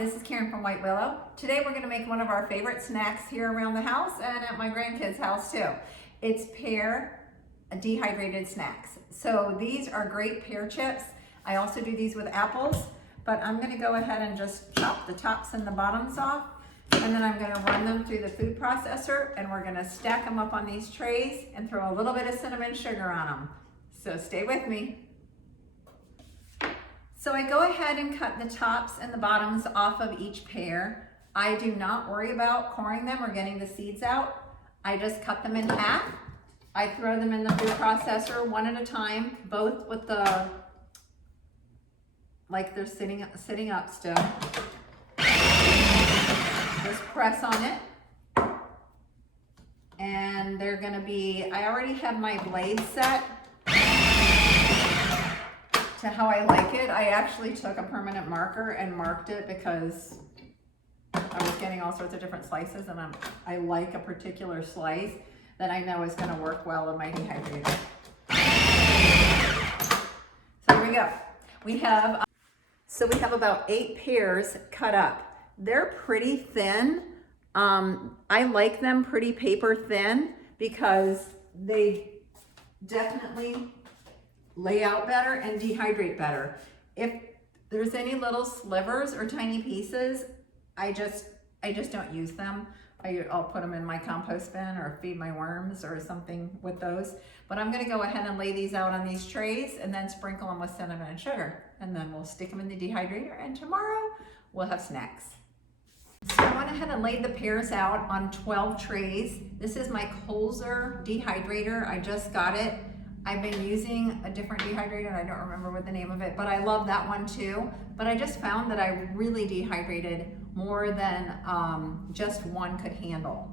this is Karen from White Willow. Today we're going to make one of our favorite snacks here around the house and at my grandkids' house too. It's pear dehydrated snacks. So these are great pear chips. I also do these with apples, but I'm going to go ahead and just chop the tops and the bottoms off, and then I'm going to run them through the food processor, and we're going to stack them up on these trays and throw a little bit of cinnamon sugar on them. So stay with me. So I go ahead and cut the tops and the bottoms off of each pear. I do not worry about coring them or getting the seeds out. I just cut them in half. I throw them in the food processor one at a time, both with the, like they're sitting up still. Just press on it. And they're gonna be, I already have my blade set to how I like it. I actually took a permanent marker and marked it because I was getting all sorts of different slices, and I like a particular slice that I know is gonna work well in my dehydrator. So here we go. We have about 8 pears cut up. They're pretty thin. I like them pretty paper thin because they definitely lay out better and dehydrate better. If there's any little slivers or tiny pieces, I just don't use them. I'll put them in my compost bin or feed my worms or something with those. But I'm gonna go ahead and lay these out on these trays and then sprinkle them with cinnamon and sugar. And then we'll stick them in the dehydrator, and tomorrow we'll have snacks. So I went ahead and laid the pears out on 12 trays. This is my Colzer dehydrator. I just got it. I've been using a different dehydrator, and I don't remember what the name of it, but I love that one too. But I just found that I really dehydrated more than just one could handle.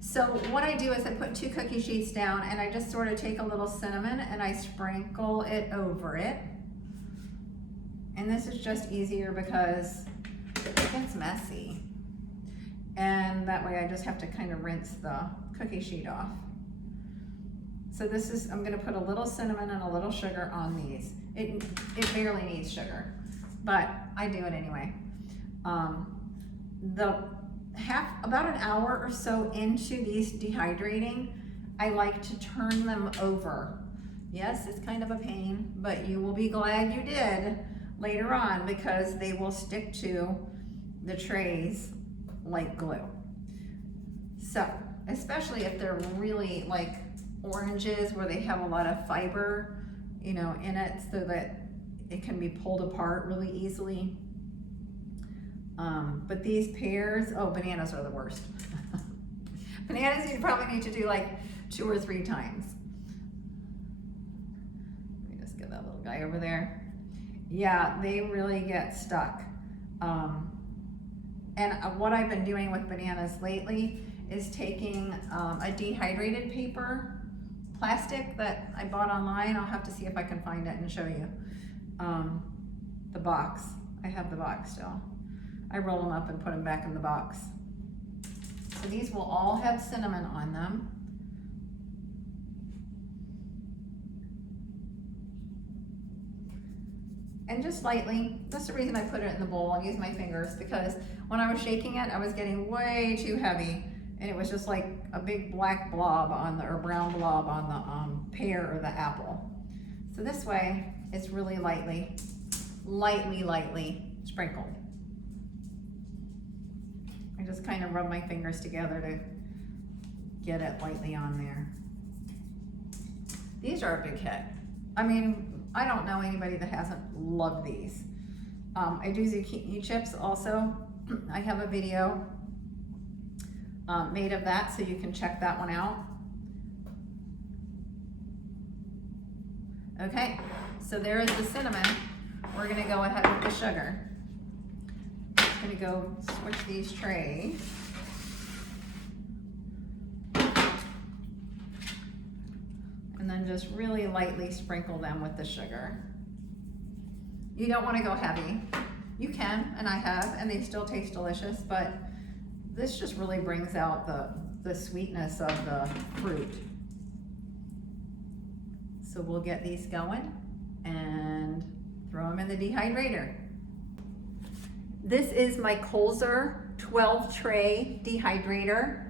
So what I do is I put 2 cookie sheets down, and I just sort of take a little cinnamon and I sprinkle it over it. And this is just easier because it gets messy. And that way I just have to kind of rinse the cookie sheet off. So this is, I'm gonna put a little cinnamon and a little sugar on these. It barely needs sugar, but I do it anyway. About an hour or so into these dehydrating, I like to turn them over. Yes, it's kind of a pain, but you will be glad you did later on because they will stick to the trays like glue. So, especially if they're really like oranges where they have a lot of fiber, you know, in it, so that it can be pulled apart really easily. But these pears, oh, bananas are the worst. Bananas you probably need to do like 2 or 3 times. Let me just get that little guy over there. Yeah, they really get stuck. And what I've been doing with bananas lately is taking a dehydrated paper plastic that I bought online. I'll have to see if I can find it and show you. The box, I have the box still. I roll them up and put them back in the box. So these will all have cinnamon on them. And just lightly, that's the reason I put it in the bowl and use my fingers, because when I was shaking it, I was getting way too heavy, and it was just like a big black blob on the, or brown blob on the pear or the apple. So this way, it's really lightly sprinkled. I just kind of rub my fingers together to get it lightly on there. These are a big hit. I mean, I don't know anybody that hasn't loved these. I do zucchini chips also. I have a video made of that, so you can check that one out. Okay, so there is the cinnamon. We're gonna go ahead with the sugar. I'm gonna go switch these trays. And then just really lightly sprinkle them with the sugar. You don't want to go heavy. You can, and I have, and they still taste delicious, but this just really brings out the sweetness of the fruit. So we'll get these going and throw them in the dehydrator. This is my Colzer 12 tray dehydrator.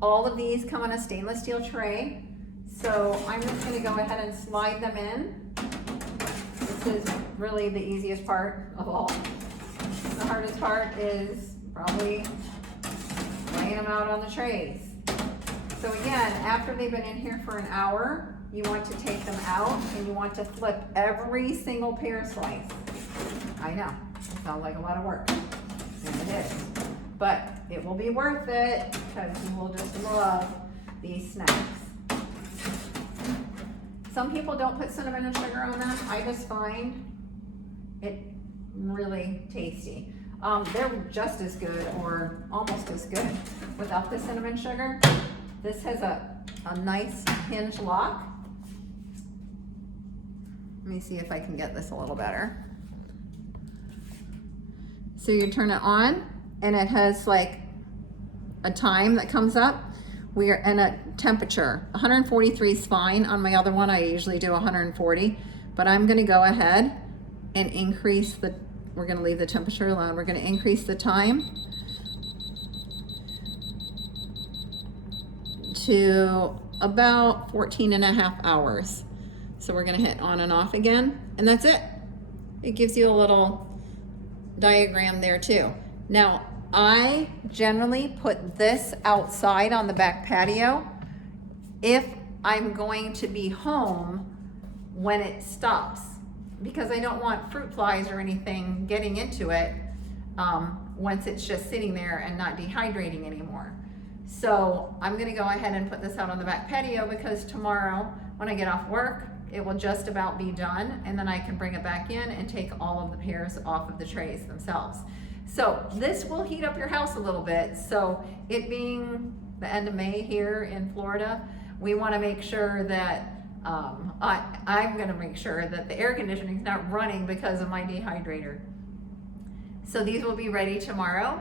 All of these come on a stainless steel tray. So I'm just gonna go ahead and slide them in. This is really the easiest part of all. The hardest part is probably laying them out on the trays. So again, after they've been in here for an hour, you want to take them out and you want to flip every single pear slice. I know, it sounds like a lot of work, and it is, but it will be worth it because you will just love these snacks. Some people don't put cinnamon and sugar on them. I just find it really tasty. They're just as good or almost as good without the cinnamon sugar. This has a nice hinge lock. Let me see if I can get this a little better. So you turn it on and it has like a time that comes up. We are in a temperature. 143 is fine. On my other one, I usually do 140, but I'm gonna go ahead and increase the, we're gonna leave the temperature alone. We're gonna increase the time to about 14.5 hours. So we're gonna hit on and off again, and that's it. It gives you a little diagram there too. Now, I generally put this outside on the back patio if I'm going to be home when it stops, because I don't want fruit flies or anything getting into it once it's just sitting there and not dehydrating anymore. So I'm gonna go ahead and put this out on the back patio because tomorrow when I get off work, it will just about be done, and then I can bring it back in and take all of the pears off of the trays themselves. So this will heat up your house a little bit. So it being the end of May here in Florida, we want to make sure that I'm going to make sure that the air conditioning is not running because of my dehydrator. So these will be ready tomorrow,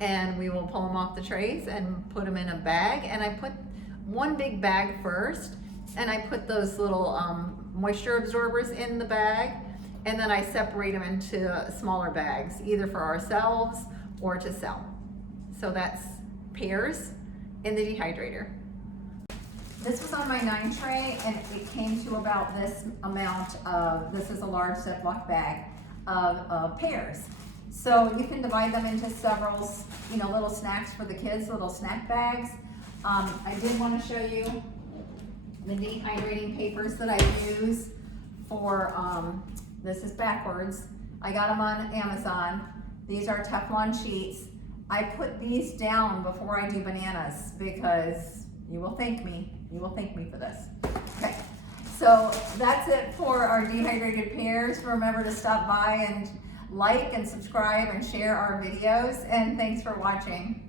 and we will pull them off the trays and put them in a bag. And I put one big bag first, and I put those little moisture absorbers in the bag, and then I separate them into smaller bags, either for ourselves or to sell. So that's pears in the dehydrator. This was on my 9 tray, and it came to about this amount of, this is a large Ziploc bag of pears. So you can divide them into several, little snacks for the kids, little snack bags. I did want to show you the dehydrating papers that I use for, this is backwards. I got them on Amazon. These are Teflon sheets. I put these down before I do bananas because you will thank me. You will thank me for this. Okay, so that's it for our dehydrated pears. Remember to stop by and like and subscribe and share our videos, and thanks for watching.